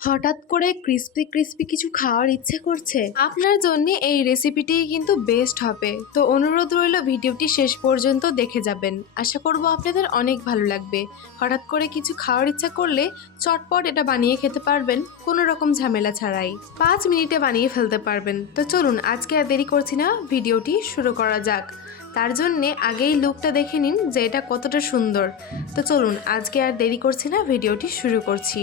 হঠাৎ করে crispy crispy কিছু খাওয়ার ইচ্ছে করছে, আপনার জন্য এই রেসিপিটি কিন্তু বেস্ট হবে। তো অনুরোধ রইল ভিডিওটি শেষ পর্যন্ত দেখে যাবেন, আশা করব আপনাদের অনেক ভালো লাগবে। হঠাৎ করে কিছু খাওয়ার ইচ্ছা করলে চটপট এটা বানিয়ে খেতে পারবেন কোনো রকম ঝামেলা ছাড়াই, 5 মিনিটে বানিয়ে ফেলতে পারবেন। তো চলুন আজকে আর দেরি করছি না, ভিডিওটি শুরু করা যাক। তার জন্যে আগেই লুকটা দেখে নিন যে এটা কতটা সুন্দর। তো চলুন আজকে আর দেরি করছি না, ভিডিওটি শুরু করছি।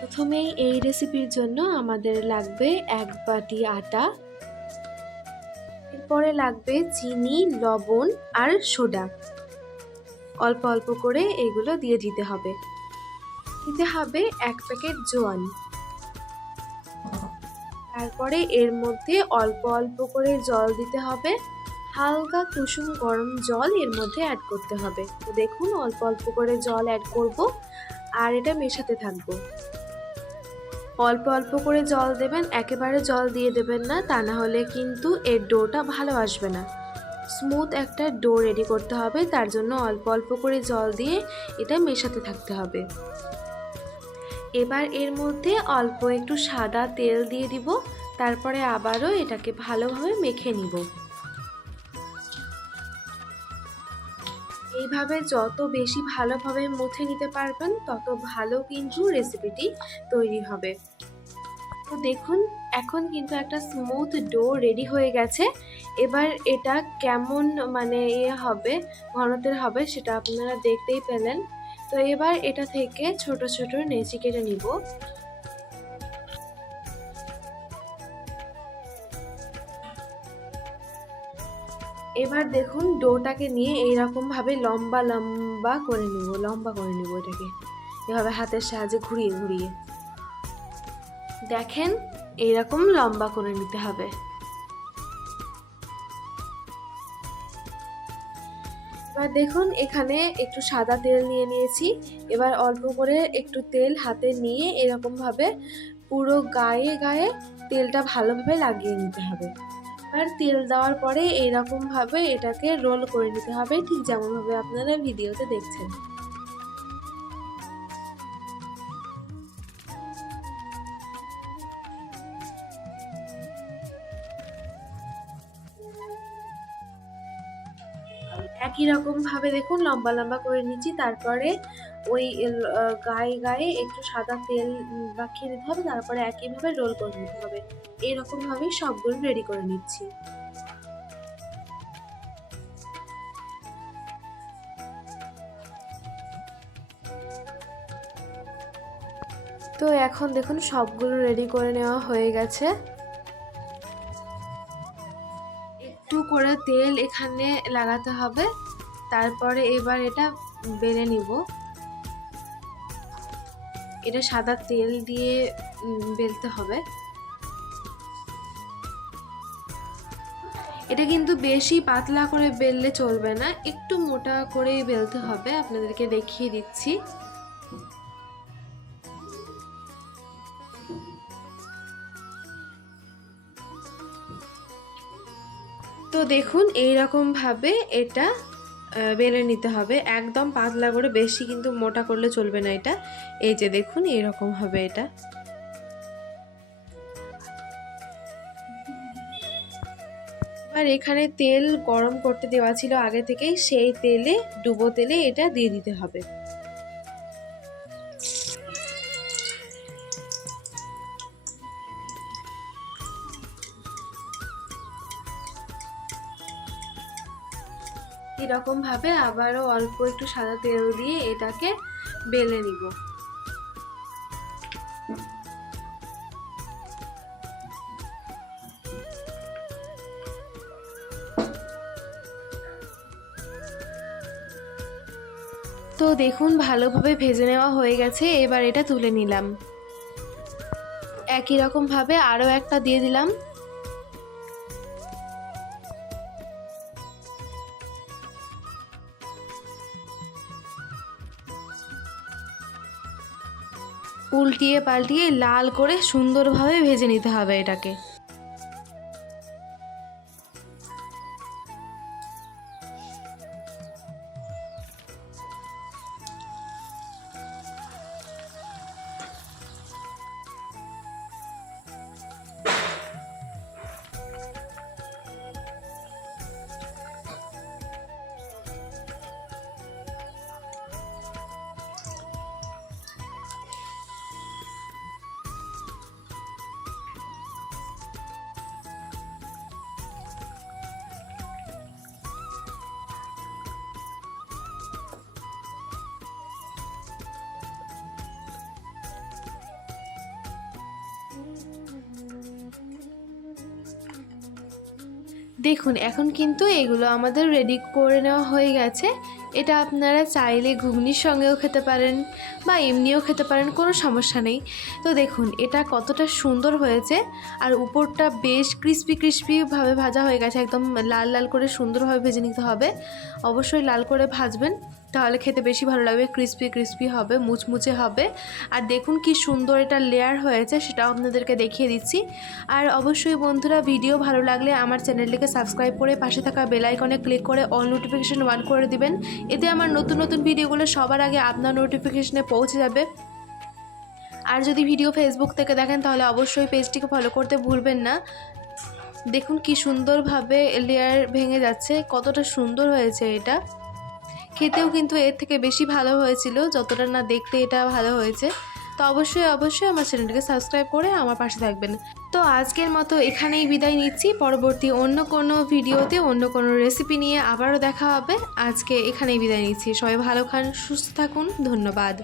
প্রথমেই এই রেসিপির জন্য আমাদের লাগবে 1 বাটি আটা, এরপরে লাগবে চিনি, লবণ আর সোডা। অল্প অল্প করে এগুলো দিয়ে দিতে হবে। 1 প্যাকেট জোয়ান। তারপরে এর মধ্যে অল্প অল্প করে জল দিতে হবে, হালকা কুসুম গরম জল এর মধ্যে অ্যাড করতে হবে। তো দেখুন অল্প অল্প করে জল অ্যাড করব আর এটা মেশাতে থাকবো। অল্প অল্প করে জল দেবেন, একেবারে জল দিয়ে দেবেন না, তা না হলে কিন্তু এর ডোটা ভালো আসবে না। স্মুথ একটা ডো রেডি করতে হবে, তার জন্য অল্প অল্প করে জল দিয়ে এটা মেশাতে থাকতে হবে। এবার এর মধ্যে অল্প একটু সাদা তেল দিয়ে দিব, তারপরে আবারও এটাকে ভালোভাবে মেখে নিব। এইভাবে যত বেশি ভালোভাবে মুথে নিতে পারবেন তত ভালো কিন্তু রেসিপিটি তৈরি হবে। তো দেখুন এখন কিন্তু একটা স্মুথ ডো রেডি হয়ে গেছে। এবার এটা কেমন হবে, ঘনত্বের হবে সেটা আপনারা দেখতেই পেলেন। তো এবার এটা থেকে ছোট ছোট নেচি কেটে নিব। এবার দেখুন ডোটাকে নিয়ে এইরকম ভাবে লম্বা লম্বা করে নিব এটাকে এভাবে হাতের সাহায্যে ঘুরিয়ে ঘুরিয়ে। দেখেন এইরকম লম্বা করে নিতে হবে। এবার দেখুন এখানে একটু সাদা তেল নিয়ে নিয়েছি। এবার অল্প করে একটু তেল হাতে নিয়ে এরকম ভাবে পুরো গায়ে গায়ে তেলটা ভালোভাবে লাগিয়ে নিতে হবে। আর তেল দেওয়ার পরে এইরকম ভাবে এটাকে রোল করে নিতে হবে, ঠিক যেমন ভাবে আপনারা ভিডিওতে দেখছেন। একই রকম ভাবে দেখুন লম্বা লম্বা করে নিচ্ছি, তারপরে ওই গায়ে গায়ে একটু সাদা তেল মাখিয়ে নিতে হবে, তারপরে একইভাবে রোল করে নিতে হবে। এরকম ভাবেই সবগুলো রেডি করে নিচ্ছি। তো এখন দেখুন সবগুলো রেডি করে নেওয়া হয়ে গেছে। একটু করে তেল এখানে লাগাতে হবে, তারপরে এবার এটা বেলে নিব। এটা সাদা তেল দিয়ে বেলতে হবে। এটা কিন্তু বেশি পাতলা করে বেললে চলবে না, একটু মোটা করেই বেলতে হবে, আপনাদেরকে দেখিয়ে দিচ্ছি। তো দেখুন এইরকম ভাবে এটা বেলে নিতে হবে, একদম পাতলা করে, বেশি কিন্তু মোটা করলে চলবে না এটা। এই যে দেখুন এইরকম হবে এটা। আর এখানে তেল গরম করতে দেওয়া ছিল আগে থেকেই, সেই তেলে ডুবো তেলে এটা দিয়ে দিতে হবে। এরকম ভাবে আবারও অল্প একটু সাদা তেল দিয়ে এটাকে বেলে নিব। তো দেখুন ভালোভাবে ভেজে নেওয়া হয়ে গেছে, এবার এটা তুলে নিলাম। একই রকম ভাবে আরও একটা দিয়ে দিলাম। উল্টিয়ে পাল্টিয়ে লাল করে সুন্দরভাবে ভেজে নিতে হবে এটাকে। দেখুন এখন কিন্তু এগুলো আমাদের রেডি করে নেওয়া হয়ে গেছে। এটা আপনারা চাইলে ঘুগনির সঙ্গেও খেতে পারেন বা এমনিও খেতে পারেন, কোনো সমস্যা নেই। তো দেখুন এটা কতটা সুন্দর হয়েছে, আর উপরটা বেশ ক্রিস্পিভাবে ভাজা হয়ে গেছে, একদম লাল লাল করে সুন্দরভাবে ভেজে নিতে হবে। অবশ্যই লাল করে ভাজবেন, তাহলে খেতে বেশি ভালো লাগবে, ক্রিস্পি হবে, মুচমুচে হবে। আর দেখুন কি সুন্দর এটা লেয়ার হয়েছে, সেটাও আপনাদেরকে দেখিয়ে দিচ্ছি। আর অবশ্যই বন্ধুরা, ভিডিও ভালো লাগলে আমার চ্যানেলটিকে সাবস্ক্রাইব করে পাশে থাকা বেল আইকনে ক্লিক করে অল নোটিফিকেশন অন করে দিবেন। এতে আমার নতুন নতুন ভিডিওগুলো সবার আগে আপনার নোটিফিকেশনে পৌঁছে যাবে। আর যদি ভিডিও ফেসবুক থেকে দেখেন তাহলে অবশ্যই পেজটিকে ফলো করতে ভুলবেন না। দেখুন কি সুন্দরভাবে লেয়ার ভেঙে যাচ্ছে, কতটা সুন্দর হয়েছে এটা। খেতেও কিন্তু এর থেকে বেশি ভালো হয়েছিল, যতটা না দেখতে এটা ভালো হয়েছে। তো অবশ্যই আমার চ্যানেলটিকে সাবস্ক্রাইব করে আমার পাশে থাকবেন। তো আজকের মতো এখানেই বিদায় নিচ্ছি। পরবর্তী অন্য কোনো ভিডিওতে অন্য কোনো রেসিপি নিয়ে আবারও দেখা হবে। আজকে এখানেই বিদায় নিচ্ছি। সবাই ভালো খান, সুস্থ থাকুন, ধন্যবাদ।